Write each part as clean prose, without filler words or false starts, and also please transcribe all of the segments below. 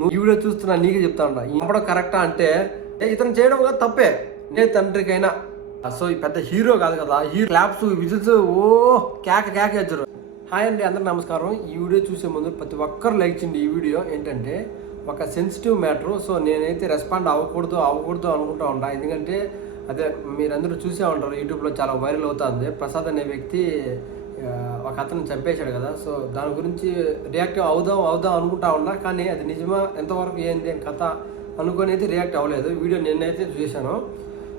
నువ్వు ఈ వీడియో చూస్తున్నా నీకే చెప్తా ఉంటా చంపడం కరెక్టా అంటే ఇతను చేయడం కూడా తప్పే. ఏ తండ్రికైనా సో ఈ పెద్ద హీరో కాదు కదా, హీరో క్లాప్స్ విజిల్స్ ఓ కేక వేస్తారు. హాయ్ అండి, అందరికి నమస్కారం. ఈ వీడియో చూసే ముందు ప్రతి ఒక్కరు లైక్ చేయండి. ఈ వీడియో ఏంటంటే ఒక సెన్సిటివ్ మ్యాటర్. సో నేనైతే రెస్పాండ్ అవ్వకూడదు అనుకుంటా ఉంటా. ఎందుకంటే అదే మీరందరూ చూసే ఉంటారు, యూట్యూబ్లో చాలా వైరల్ అవుతుంది. ప్రసాద్ అనే వ్యక్తి ఒక అతను చంపేశాడు కదా. సో దాని గురించి రియాక్ట్ అవుదాం అనుకుంటా ఉన్నా. కానీ అది నిజమా, ఎంతవరకు ఏంటి అని కథ అనుకొని అయితే రియాక్ట్ అవ్వలేదు. వీడియో నేనైతే చూశాను.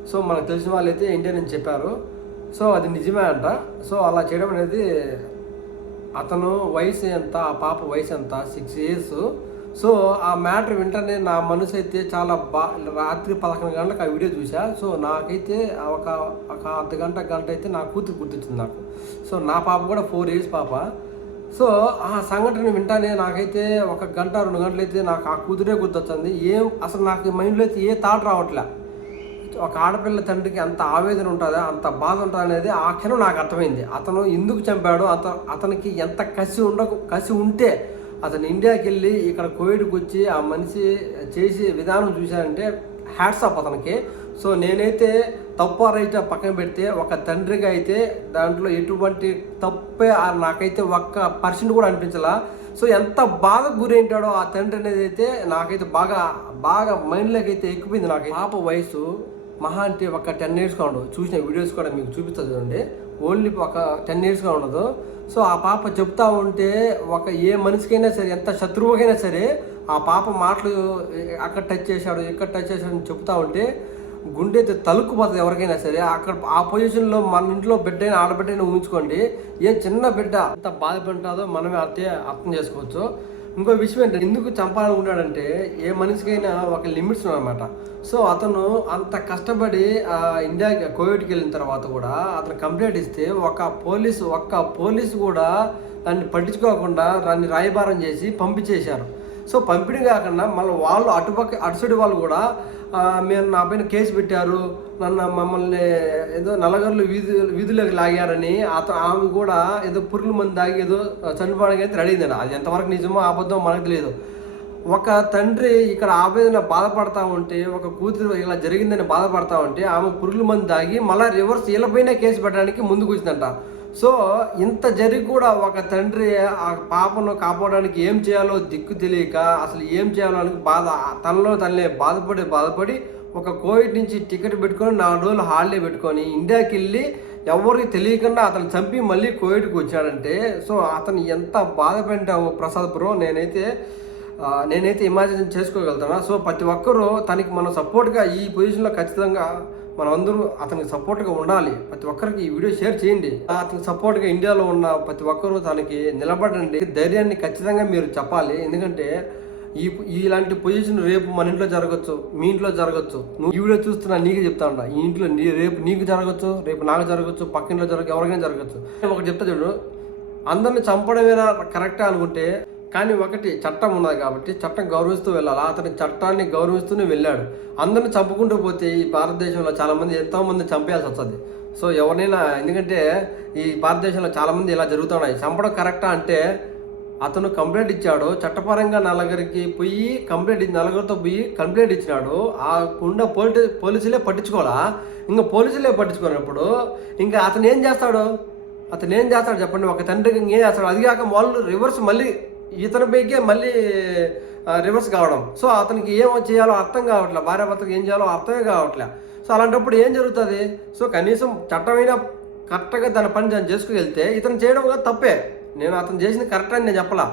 సో మనకు తెలిసిన వాళ్ళు అయితే ఏంటి అని చెప్పారు. సో అది నిజమే అంట. సో అలా చేయడం అనేది, అతను వయసు ఎంత, ఆ పాప వయసు ఎంత, 6 years. సో ఆ మ్యాటర్ వింటనే నా మనసు అయితే చాలా రాత్రి 11 గంటలకు ఆ వీడియో చూసా. సో నాకైతే ఒక అర్ధ గంట అయితే నా కూతురు గుర్తొచ్చింది నాకు. సో నా పాప కూడా 4 years పాప. సో ఆ సంఘటన వింటానే నాకైతే 1 గంట 2 గంటలు అయితే నాకు ఆ కూతురే గుర్తొచ్చింది. అసలు నాకు మైండ్లో అయితే ఏ థాట్ రావట్లే. ఒక ఆడపిల్ల తండ్రికి అంత ఆవేదన ఉంటుందా, అంత బాధ ఉంటుంది అనేది ఆ క్షణం నాకు అర్థమైంది. అతను ఎందుకు చంపాడు, అతనికి ఎంత కసి ఉంటే అతను ఇండియాకి వెళ్ళి ఇక్కడ కోవిడ్కి వచ్చి ఆ మనిషి చేసే విధానం చూశానంటే హ్యాట్స్ ఆఫ్ అతనికి. సో నేనైతే తప్పు రైట్ పక్కన పెడితే ఒక తండ్రిగా అయితే దాంట్లో ఎటువంటి తప్పే నాకైతే 1% కూడా అనిపించలా. సో ఎంత బాధకు గురైంటాడో ఆ తండ్రి అనేది అయితే నాకైతే బాగా మైండ్లోకి అయితే ఎక్కిపోయింది. నాకు పాప వయసు మహా అంటే ఒక 10 yearsగా ఉండదు. చూసిన వీడియోస్ కూడా మీకు చూపిస్తుంది చూడండి, ఓన్లీ ఒక 10 yearsగా ఉండదు. సో ఆ పాప చెప్తా ఉంటే ఏ మనిషికైనా సరే, ఎంత శత్రువుకైనా సరే ఆ పాప మాటలు అక్కడ టచ్ చేశాడు ఇక్కడ టచ్ చేశాడు అని చెప్తా ఉంటే గుండె అయితే తలుక్కుపోతుంది ఎవరికైనా సరే. అక్కడ ఆ పొజిషన్లో మన ఇంట్లో బిడ్డ అయినా ఆడబిడ్డైనా ఊహించుకోండి, ఏం చిన్న బిడ్డ ఎంత బాధపడుతుందో మనమే అర్థం చేసుకోవచ్చు. ఇంకో విషయం ఏంటంటే, ఎందుకు చంపాలనుకున్నాడంటే ఏ మనిషికైనా ఒక లిమిట్స్ ఉన్నాయన్నమాట. సో అతను అంత కష్టపడి ఇండియాకి కోవిడ్కి వెళ్ళిన తర్వాత కూడా అతను కంప్లైంట్ ఇస్తే ఒక్క పోలీసు కూడా దాన్ని పట్టించుకోకుండా దాన్ని రాయబారం చేసి పంపించేశారు. సో పంపిణీ కాకుండా మళ్ళీ వాళ్ళు అటుసైడ్ వాళ్ళు కూడా మీరు నా పైన కేసు పెట్టారు, మమ్మల్ని ఏదో నల్లగర్లు వీధులోకి లాగారని ఆమె కూడా ఏదో పురుగుల మంది దాగి ఏదో చనిపోవడానికి అయితే రెడీ అయిందండి. అది ఎంతవరకు నిజమో అబద్ధం మనకు తెలియదు. ఒక తండ్రి ఇక్కడ ఆవేదన బాధపడతా ఉంటే, ఒక కూతురు ఇలా జరిగిందని బాధపడతా ఉంటే ఆమె పురుగుల మంది దాగి మళ్ళీ రివర్స్ వీళ్ళపైన కేసు పెట్టడానికి ముందుకు వచ్చిందంట. సో ఇంత జరిగి కూడా ఒక తండ్రి ఆ పాపను కాపాడడానికి ఏం చేయాలో దిక్కు తెలియక, అసలు ఏం చేయాలో అని తనలో తనలే బాధపడి ఒక కోవిడ్ నుంచి టికెట్ పెట్టుకొని 4 రోజులు హాలిడే పెట్టుకొని ఇండియాకి వెళ్ళి ఎవరికి తెలియకుండా అతను చంపి మళ్ళీ కోవిడ్కి వచ్చాడంటే, సో అతను ఎంత బాధపడ్డావు ప్రసాద్ బ్రో, నేనైతే ఇమాజిన్ చేసుకోగలుగుతాను. సో ప్రతి ఒక్కరూ తనకి మనం సపోర్ట్గా ఈ పొజిషన్లో ఖచ్చితంగా మనం అందరూ అతనికి సపోర్ట్గా ఉండాలి. ప్రతి ఒక్కరికి ఈ వీడియో షేర్ చేయండి. అతనికి సపోర్ట్గా ఇండియాలో ఉన్న ప్రతి ఒక్కరూ తనకి నిలబడండి. ధైర్యాన్ని ఖచ్చితంగా మీరు చెప్పాలి. ఎందుకంటే ఇలాంటి పొజిషన్ రేపు మన ఇంట్లో జరగచ్చు, మీ ఇంట్లో జరగచ్చు. నువ్వు ఈ వీడియో చూస్తున్నా నీకే చెప్తా ఉంటా, ఈ ఇంట్లో రేపు నీకు జరగచ్చు, రేపు నాకు జరగచ్చు, పక్కింట్లో జరగచ్చు, ఎవరికైనా జరగచ్చు. ఒకటి చెప్తా చూడు, అందరిని చంపడమేనా కరెక్టా అనుకుంటే, కానీ ఒకటి చట్టం ఉన్నది కాబట్టి చట్టం గౌరవిస్తూ వెళ్ళాలి. అతని చట్టాన్ని గౌరవిస్తూనే వెళ్ళాడు. అందరిని చంపుకుంటూ పోతే ఈ భారతదేశంలో చాలామంది ఎంతోమంది చంపేయాల్సి వస్తుంది. సో ఎవరినైనా, ఎందుకంటే ఈ భారతదేశంలో చాలామంది ఇలా జరుగుతున్నాయి. చంపడం కరెక్టా అంటే అతను కంప్లైంట్ ఇచ్చాడు, చట్టపరంగా నలుగురితో పోయి కంప్లైంట్ ఇచ్చినాడు. ఆ ఉన్న పోలీసులే పట్టించుకోవాలా? ఇంకా పోలీసులే పట్టించుకున్నప్పుడు ఇంకా అతను ఏం చేస్తాడు చెప్పండి? ఒక తండ్రికి ఏం చేస్తాడు? అది కాక వాళ్ళు రివర్స్ మళ్ళీ ఇతని పైకే మళ్ళీ రివర్స్ కావడం. సో అతనికి ఏం చేయాలో అర్థం కావట్లే, భార్యాభర్తకు ఏం చేయాలో అర్థమే కావట్లే. సో అలాంటప్పుడు ఏం జరుగుతుంది? సో కనీసం చట్టమైనా కరెక్ట్గా తన పని తను చేసుకువెళ్తే ఇతను చేయడం కూడా తప్పే. నేను అతను చేసింది కరెక్ట్ అని నేను చెప్పలా.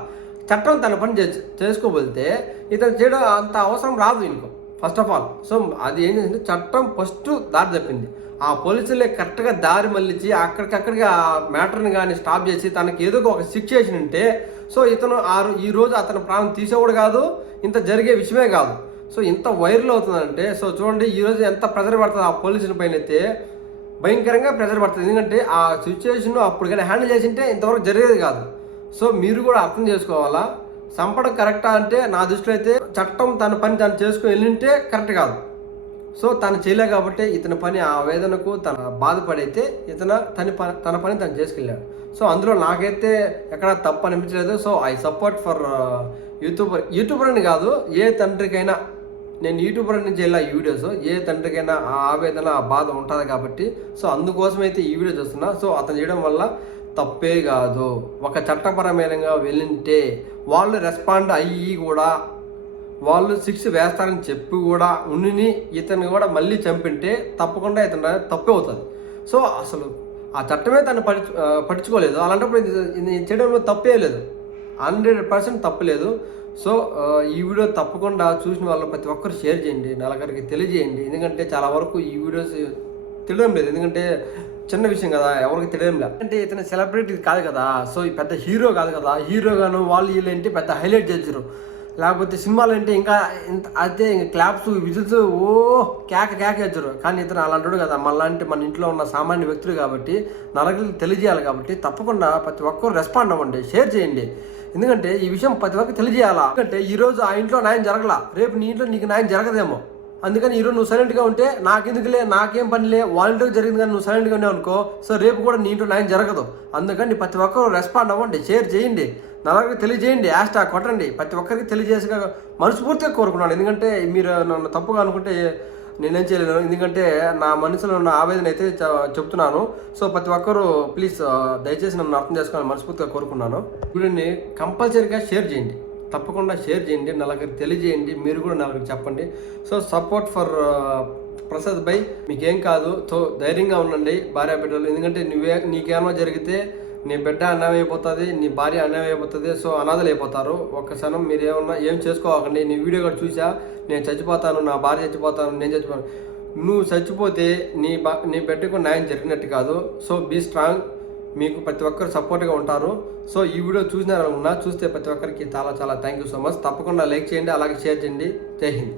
చట్టం తన పని చేసుకోబోతే ఇతను చేయడం అంత అవసరం రాదు ఇంకో ఫస్ట్ ఆఫ్ ఆల్. సో అది ఏం చేసింది, చట్టం ఫస్ట్ దారి తప్పింది. ఆ పోలీసులే కరెక్ట్గా దారి మళ్ళించి అక్కడికక్కడికి ఆ మ్యాటర్ని కానీ స్టాప్ చేసి తనకి ఏదో ఒక సిచ్యుయేషన్ ఉంటే, సో ఇతను ఈరోజు అతను ప్రాణం తీసేవాడు కాదు, ఇంత జరిగే విషయమే కాదు. సో ఇంత వైరల్ అవుతుందంటే, సో చూడండి ఈరోజు ఎంత ప్రెజర్ పడుతుంది ఆ పోలీసుల పైన అయితే, భయంకరంగా ప్రెజర్ పడుతుంది. ఎందుకంటే ఆ సిచ్యువేషన్ అప్పుడు కానీ హ్యాండిల్ చేసింటే ఇంతవరకు జరిగేది కాదు. సో మీరు కూడా అర్థం చేసుకోవాలా, చంపడం కరెక్టా అంటే నా దృష్టిలో అయితే చట్టం తన పని తను చేసుకుని వెళ్ళింటే కరెక్ట్ కాదు. సో తను చేయలే కాబట్టి ఇతని పని ఆ వేదనకు తన బాధపడైతే తన పని తను చేసుకెళ్ళాడు. సో అందులో నాకైతే ఎక్కడ తప్పు అనిపించలేదు. So I support for YouTuber అని కాదు, ఏ తండ్రికైనా, నేను యూట్యూబర్ నుంచి వెళ్ళా ఈ వీడియోస్, ఏ తండ్రికైనా ఆ ఆవేదన ఆ బాధ ఉంటుంది కాబట్టి సో అందుకోసమైతే ఈ వీడియో చూస్తున్నా. సో అతను చేయడం వల్ల తప్పే కాదు. ఒక చట్టపరమైనగా వెళ్ళింటే వాళ్ళు రెస్పాండ్ అయ్యి కూడా వాళ్ళు శిక్ష వేస్తారని చెప్పి కూడా ఉండి ఇతను కూడా మళ్ళీ చంపింటే తప్పకుండా ఇతను తప్పే అవుతుంది. సో అసలు ఆ చట్టమే తను పట్టించుకోలేదు. అలాంటప్పుడు ఇది చేయడంలో తప్పే లేదు, 100% తప్పలేదు. సో ఈ వీడియో తప్పకుండా చూసిన వాళ్ళు ప్రతి ఒక్కరు షేర్ చేయండి, నలుగురికి తెలియజేయండి. ఎందుకంటే చాలా వరకు ఈ వీడియోస్ తెలియడం లేదు, ఎందుకంటే చిన్న విషయం కదా, ఎవరికి తెలియడం లేదు. అంటే ఇతను సెలబ్రిటీ కాదు కదా, సో ఈ పెద్ద హీరో కాదు కదా, హీరోగాను వాళ్ళు వీళ్ళు ఏంటి పెద్ద హైలైట్ చేశారు. లేకపోతే సినిమాలు అంటే ఇంకా అయితే ఇంకా క్లాప్స్ విజిల్స్ కేక వేస్తారు. కానీ ఇతను అలాంటి కదా, మన ఇంట్లో ఉన్న సామాన్య వ్యక్తులు కాబట్టి నలుగురికి తెలియజేయాలి. కాబట్టి తప్పకుండా ప్రతి ఒక్కరు రెస్పాండ్ అవ్వండి, షేర్ చేయండి. ఎందుకంటే ఈ విషయం ప్రతి ఒక్కరు తెలియజేయాలా. ఎందుకంటే ఈరోజు ఆ ఇంట్లో న్యాయం జరగలా, రేపు నీ ఇంట్లో నీకు న్యాయం జరగదేమో. అందుకని ఈరోజు నువ్వు సైలెంట్గా ఉంటే నాకెందుకులే, నాకేం పనిలే, వాళ్ళ ఇంట్లో జరిగింది కానీ నువ్వు సైలెంట్గా ఉన్నావు అనుకో, సో రేపు కూడా నీ ఇంట్లో న్యాయం జరగదు. అందుకని ప్రతి ఒక్కరు రెస్పాండ్ అవ్వండి, షేర్ చేయండి, నలుగురికి తెలియజేయండి, హ్యాష్ట్యాగ్ కొట్టండి. ప్రతి ఒక్కరికి తెలియజేసి మనస్ఫూర్తిగా కోరుకున్నాను. ఎందుకంటే మీరు నన్ను తప్పుగా అనుకుంటే నేనేం చేయలేను, ఎందుకంటే నా మనసులో ఉన్న ఆవేదన అయితే చెప్తున్నాను. సో ప్రతి ఒక్కరు ప్లీజ్ దయచేసి నన్ను అర్థం చేసుకోవాలని మనస్ఫూర్తిగా కోరుకున్నాను. వీడియోని కంపల్సరీగా షేర్ చేయండి, తప్పకుండా షేర్ చేయండి, నలుగురికి తెలియజేయండి, మీరు కూడా నలుగురికి చెప్పండి. సో సపోర్ట్ ఫర్ ప్రసాద్ భాయ్, మీకేం కాదు, సో ధైర్యంగా ఉండండి భార్య బిడ్డలు. ఎందుకంటే నీకేమో జరిగితే నీ బిడ్డ అన్యాయం అయిపోతుంది, నీ భార్య అన్యాయం అయిపోతుంది, సో అనాథలు అయిపోతారు. ఒక్క క్షణం మీరు ఏం చేసుకోకండి. నీ వీడియో కూడా చూసా, నేను చచ్చిపోతాను, నా భార్య చచ్చిపోతాను, నేను చచ్చిపోతాను. నువ్వు చచ్చిపోతే నీ బిడ్డకు న్యాయం జరిగినట్టు కాదు. సో బీ స్ట్రాంగ్, మీకు ప్రతి ఒక్కరు సపోర్ట్గా ఉంటారు. సో ఈ వీడియో చూస్తే ప్రతి ఒక్కరికి చాలా చాలా థ్యాంక్ యూ సో మచ్. తప్పకుండా లైక్ చేయండి, అలాగే షేర్ చేయండి. జై హింద్.